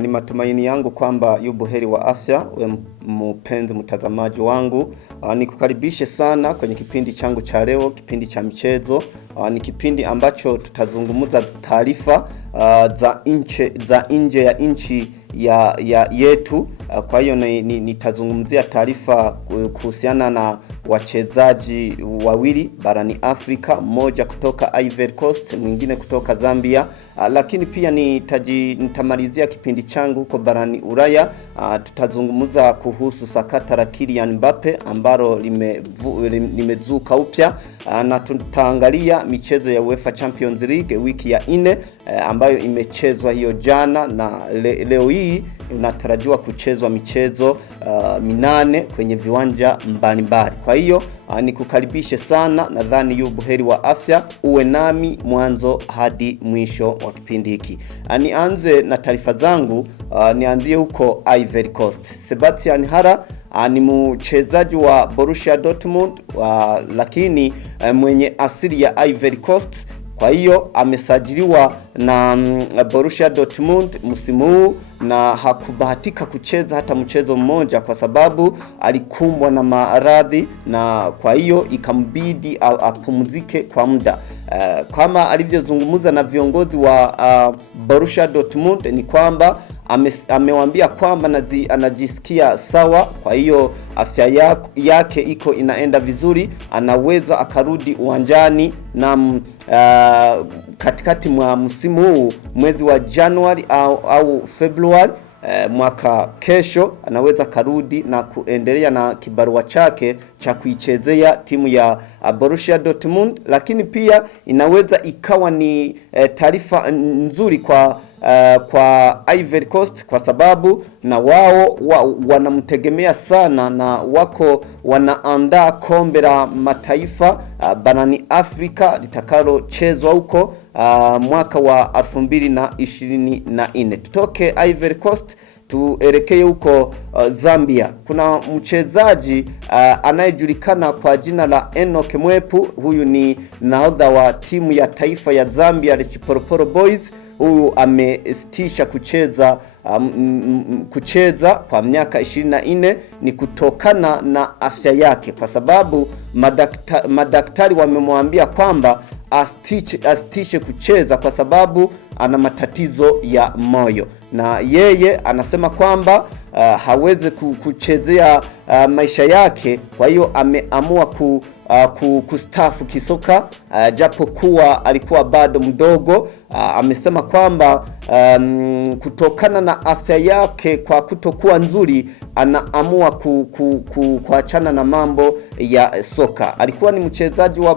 Ni matumaini yangu kwamba yu buheri wa afya, we mpenzi mtazamaji wangu. Nikukaribishe sana kwenye kipindi changu cha leo, kipindi cha michezo. Ni kipindi ambacho tutazungumza taarifa za nje ya nchi yetu. Kwa hiyo nitazungumzia taarifa kuhusiana na wachezaji wawili barani Afrika, mmoja kutoka Ivory Coast, mwingine kutoka Zambia. Lakini pia nitamalizia kipindi changu huko barani Ulaya. Tutazungumza kuhusu sakata la Kylian Mbappe ambalo limezuka upya, na tutaangalia michezo ya UEFA Champions League wiki ya 4 ambayo imechezwa hiyo jana, na leo hii inatarajiwa kuchezwa michezo 8 kwenye viwanja mbalimbali. Kwa hiyo nikukaribishe sana, nadhani yu buheri wa afya, uwe nami mwanzo hadi mwisho wa kipindi hiki. Nianze na taarifa zangu. Nianzie huko Ivory Coast. Sebastian Hara ni mchezaji wa Borussia Dortmund, lakini mwenye asili ya Ivory Coast. Kwa hiyo amesajiliwa na Borussia Dortmund msimu huu, na hakubahatika kucheza hata mchezo mmoja kwa sababu alikumbwa na maradhi, na kwa hiyo ikambidi apumzike kwa muda. Kama alivyozungumza na viongozi wa Borussia Dortmund ni kwamba amewaambia kwamba anajisikia sawa, kwa hiyo afya yake iko inaenda vizuri, anaweza akarudi uwanjani na katikati mwa msimu huu, mwezi wa Januari au Februari mwaka kesho, anaweza karudi na kuendelea na kibarua chake cha kuichezea timu ya Borussia Dortmund. Lakini pia inaweza ikawa ni taarifa nzuri kwa Ivory Coast, kwa sababu na wao wanamtegemea sana, na wako wanaandaa kombe la mataifa barani Afrika litakalo chezwa huko mwaka wa 2024. Tutoke Ivory Coast tuelekee huko Zambia. Kuna mchezaji anayejulikana kwa jina la Enoch Mwepu. Huyu ni nahodha wa timu ya taifa ya Zambia, Chipolopolo Boys. Huyu amesitisha kucheza kwa miaka 24, ni kutokana na afya yake, kwa sababu madaktari wamemwambia kwamba asitishe kucheza kwa sababu ana matatizo ya moyo, na yeye anasema kwamba hawezi kuchezea maisha yake. Kwa hiyo ameamua kustafu kisoka, japo kuwa alikuwa bado mdogo. Amesema kwamba kutokana na afya yake kwa kutokuwa nzuri, anaamua kuachana na mambo ya soka. Alikuwa ni mchezaji wa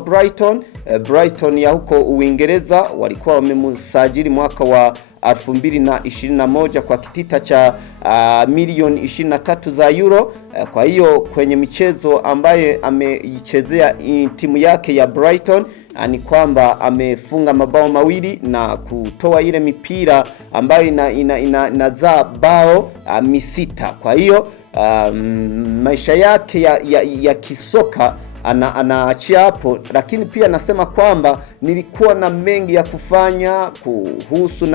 Brighton ya huko Uingereza. Walikuwa wamemsajili mwaka wa 2021 kwa kitita cha milioni 23 za euro. Kwa hiyo kwenye michezo ambaye ameichezea timu yake ya Brighton, ni kwamba amefunga mabao 2 na kutoa ile mipira ambayo inazaa bao 6. Kwa hiyo maisha yake ya kisoka anaachia hapo, lakini pia nasema kwamba nilikuwa na mengi ya kufanya kuhusu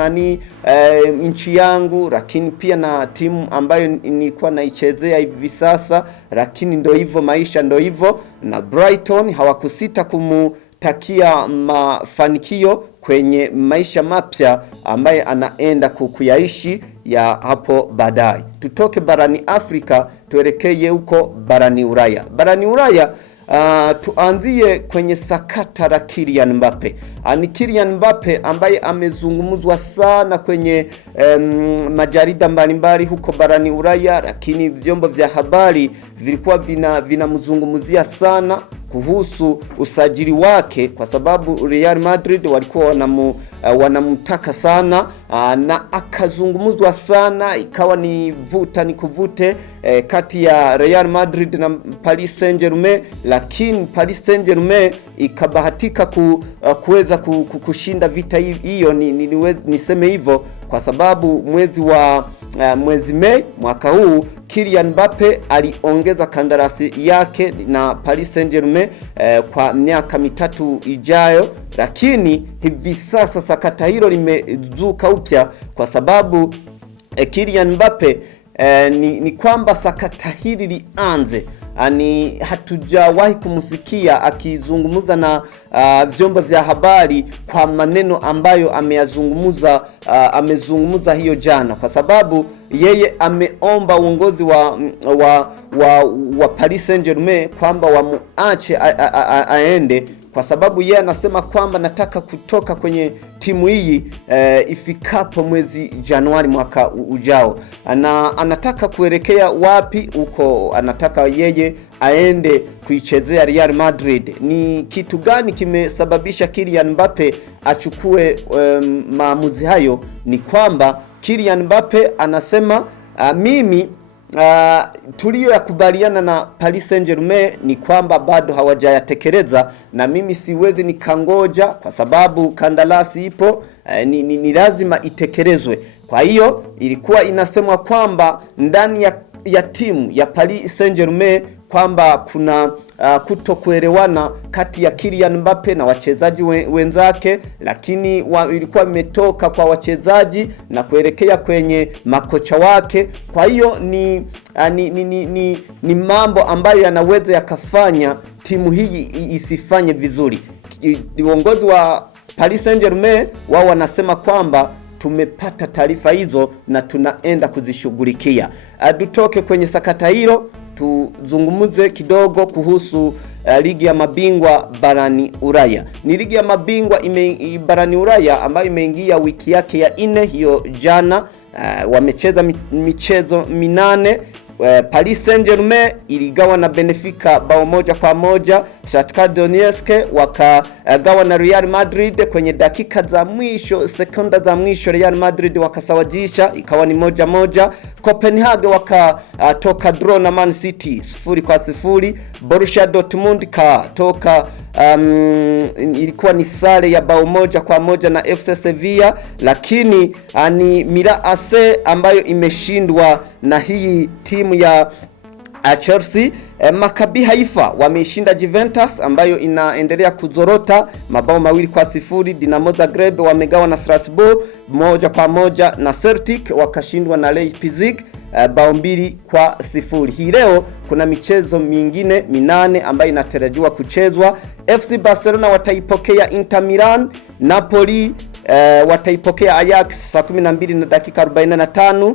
nchi yangu, lakini pia na timu ambayo nilikuwa naichezea hivi sasa, lakini ndio hivyo, maisha ndio hivyo. Na Brighton hawakusita kumtakia mafanikio kwenye maisha mapya ambaye anaenda kuyaishi ya hapo baadaye. Tutoke barani Afrika tuelekee huko barani Ulaya. Barani Ulaya tuanzie kwenye sakata la Kylian Mbappe. Ni Kylian Mbappe ambaye amezungumzwa sana kwenye majarida mbalimbali huko barani Ulaya, lakini vyombo vya habari vilikuwa vinamzungumzia sana kuhusu usajili wake, kwa sababu Real Madrid walikuwa wanamtaka sana, na akazungumzwa sana, ikawa ni vuta ni kuvute kati ya Real Madrid na Paris Saint-Germain, lakini Paris Saint-Germain ikabahatika kuweza kushinda vita hiyo. Niseme hivyo kwa sababu mwezi Mei mwaka huu Kylian Mbappe aliongeza kandarasi yake na Paris Saint-Germain kwa miaka 3 ijayo, lakini hivi sasa sakata hilo limezuka upya kwa sababu Kylian Mbappe ni kwamba sakata hili lianze, hatujawahi kumsikia akizungumza na vyombo vya habari kwa maneno ambayo amezungumza hiyo jana, kwa sababu yeye ameomba uongozi wa Paris Saint-Germain kwamba wamuache aende, kwa sababu yeye anasema kwamba nataka kutoka kwenye timu hii ifikapo mwezi Januari mwaka ujao. Anataka kuelekea wapi huko? Anataka yeye aende kuichezea Real Madrid. Ni kitu gani kimesababisha Kylian Mbappe achukue maamuzi hayo? Ni kwamba Kylian Mbappe anasema mimi tuliyoyakubaliana na Paris Saint-Germain ni kwamba bado hawajayatekeleza, na mimi siwezi nikangoja kwa sababu kandarasi ipo, ni lazima itekelezwe. Kwa hiyo ilikuwa inasemwa kwamba ndani ya timu ya Paris Saint-Germain kwamba kuna kutokuelewana kati ya Kylian Mbappe na wachezaji wenzake, lakini ilikuwa imetoka kwa wachezaji na kuelekea kwenye makocha wake. Kwa hiyo ni mambo ambayo yanaweza yakafanya timu hii isifanye vizuri. Uongozi wa Paris Saint-Germain wao wanasema kwamba tumepata taarifa hizo na tunaenda kuzishughulikia. Tutoke kwenye sakata hilo, tuzungumuze kidogo kuhusu ligi ya mabingwa barani Ulaya. Ni ligi ya mabingwa barani Ulaya ambayo imeingia wiki yake ya 4 hiyo jana. Wamecheza michezo 8. Paris Saint-Germain iligawa na Benfica bao 1-1. Shakhtar Donetsk wakagawa na Real Madrid kwenye dakika za mwisho, sekonda za mwisho, Real Madrid wakasawajisha ikawa ni 1-1. Copenhagen wakatoka draw na Man City 0-0. Borussia Dortmund katoka ilikuwa ni sare ya bao 1-1 na FC Sevilla, lakini ni Milan AC ambayo imeshindwa na hii timu ya Chelsea. Maccabi Haifa wameshinda Juventus ambayo inaendelea kuzorota mabao 2-0. Dinamo Zagreb wamegawa na Strasbourg 1-1 na Celtic wakashindwa na Leipzig bao 2-0. Hii leo kuna michezo mingine 8 ambayo inatarajiwa kuchezwa. FC Barcelona wataipokea Inter Milan, Napoli wataipokea Ajax saa 12 na dakika 45.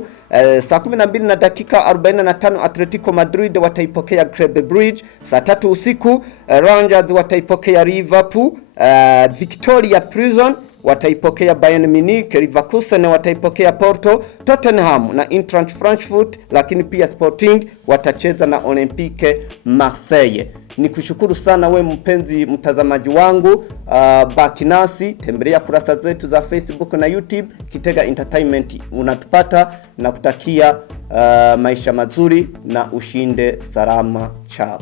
Saa 12 na dakika 45 Atletico Madrid wataipokea Club Brugge. Saa 3 usiku Rangers wataipokea Liverpool. Victoria Prison wataipokea Bayern Munich. Leverkusen wataipokea Porto. Tottenham na Eintracht Frankfurt, lakini pia Sporting watacheza na Olympique Marseille. Nikushukuru sana we mpenzi mtazamaji wangu, baki nasi, tembelea kurasa zetu za Facebook na YouTube Kitega Entertainment, unatupata na kutakia maisha mazuri na ushinde salama. Chao.